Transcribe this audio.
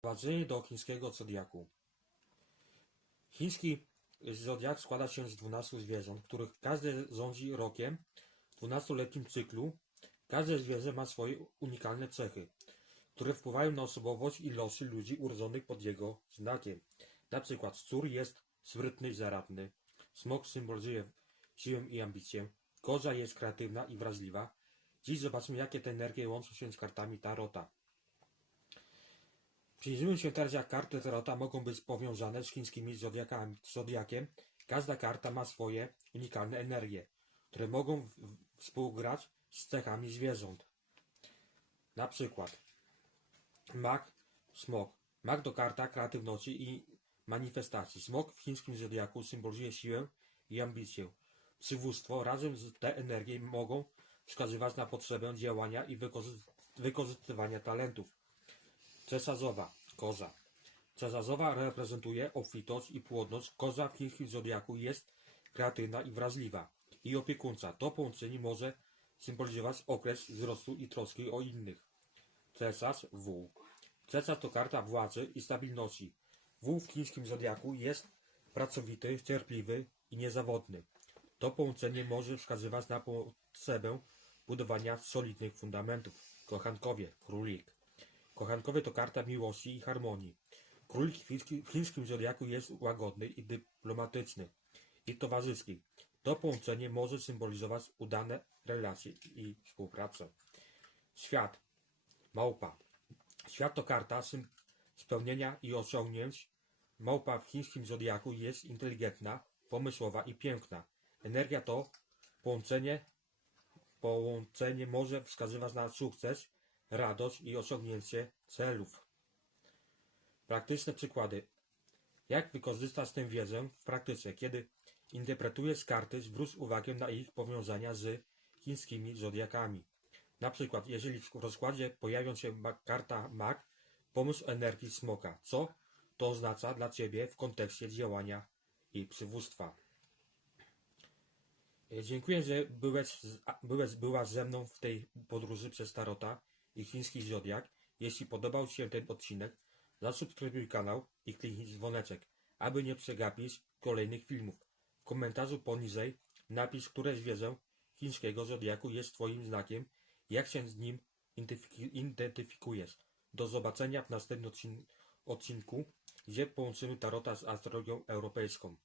Wprowadzenie do chińskiego zodiaku. Chiński zodiak składa się z 12 zwierząt, których każde rządzi rokiem w 12-letnim cyklu. Każde zwierzę ma swoje unikalne cechy, które wpływają na osobowość i losy ludzi urodzonych pod jego znakiem. Na przykład szczur jest sprytny i zaradny, smok symbolizuje siłę i ambicję, koza jest kreatywna i wrażliwa. Dziś zobaczmy, jakie te energie łączą się z kartami Tarota. Przyjrzymy się teraz, jak karty Tarota mogą być powiązane z chińskimi zodiakami, zodiakiem. Każda karta ma swoje unikalne energie, które mogą współgrać z cechami zwierząt. Na przykład Mak, smok. Mak to karta kreatywności i manifestacji. Smok w chińskim zodiaku symbolizuje siłę i ambicję. Przywództwo razem z te energie mogą wskazywać na potrzebę działania i wykorzy- wykorzystywania talentów. Cesarzowa, koza. Cesarzowa reprezentuje obfitość i płodność. Koza w chińskim zodiaku jest kreatywna i wrażliwa. I opiekuńcza. To połączenie może symbolizować okres wzrostu i troski o innych. Cesarz, wół. Cesarz to karta władzy i stabilności. Wół w chińskim zodiaku jest pracowity, cierpliwy i niezawodny. To połączenie może wskazywać na potrzebę budowania solidnych fundamentów. Kochankowie, królik. Kochankowie to karta miłości i harmonii. Królik w chińskim, zodiaku jest łagodny i dyplomatyczny i towarzyski. To połączenie może symbolizować udane relacje i współpracę. Świat. Małpa. Świat to karta spełnienia i osiągnięć. Małpa w chińskim zodiaku jest inteligentna, pomysłowa i piękna. Energia to połączenie, połączenie może wskazywać na sukces, radość i osiągnięcie celów. Praktyczne przykłady. Jak wykorzystać tę wiedzę w praktyce? Kiedy interpretujesz karty, zwróć uwagę na ich powiązania z chińskimi zodiakami. Na przykład, jeżeli w rozkładzie pojawią się karta mag, pomysł energii smoka. Co to oznacza dla Ciebie w kontekście działania i przywództwa? E, Dziękuję, że byłeś, byłeś, ze mną w tej podróży przez Tarota i chiński zodiak. Jeśli podobał Ci się ten odcinek, zasubskrybuj kanał i kliknij dzwoneczek, aby nie przegapić kolejnych filmów. W komentarzu poniżej napisz, które zwierzę chińskiego zodiaku jest Twoim znakiem jak się z nim identyfikujesz. Do zobaczenia w następnym odcin- odcinku, gdzie połączymy Tarota z astrologią europejską.